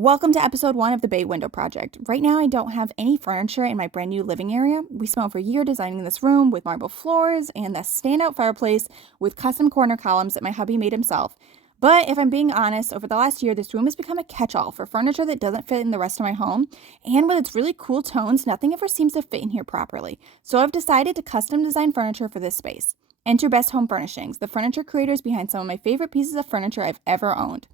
Welcome to episode 1 of the Bay Window Project. Right now, I don't have any furniture in my brand new living area. We spent over a year designing this room with marble floors and the standout fireplace with custom corner columns that my hubby made himself. But if I'm being honest, over the last year, this room has become a catch-all for furniture that doesn't fit in the rest of my home. And with its really cool tones, nothing ever seems to fit in here properly. So I've decided to custom design furniture for this space. Enter Best Home Furnishings, the furniture creators behind some of my favorite pieces of furniture I've ever owned.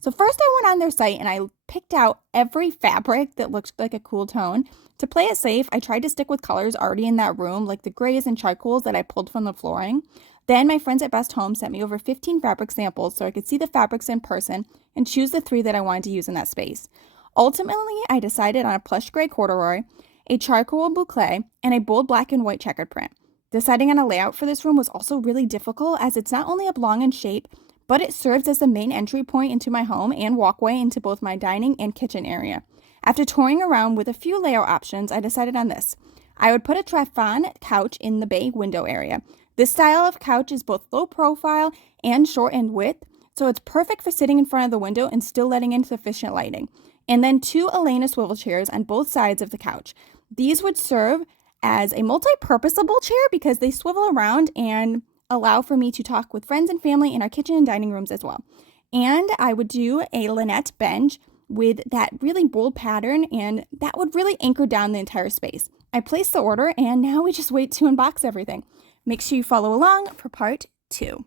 So first I went on their site and I picked out every fabric that looked like a cool tone. To play it safe, I tried to stick with colors already in that room, like the grays and charcoals that I pulled from the flooring. Then my friends at Best Home sent me over 15 fabric samples so I could see the fabrics in person and choose the 3 that I wanted to use in that space. Ultimately, I decided on a plush gray corduroy, a charcoal boucle, and a bold black and white checkered print. Deciding on a layout for this room was also really difficult as it's not only oblong in shape, but it serves as the main entry point into my home and walkway into both my dining and kitchen area. After touring around with a few layout options, I decided on this. I would put a Trefan couch in the bay window area. This style of couch is both low profile and short in width, so it's perfect for sitting in front of the window and still letting in sufficient lighting. And then 2 Elena swivel chairs on both sides of the couch. These would serve as a multi-purposable chair because they swivel around and allow for me to talk with friends and family in our kitchen and dining rooms as well. And I would do a Lynette bench with that really bold pattern, and that would really anchor down the entire space. I placed the order, and now we just wait to unbox everything. Make sure you follow along for part 2.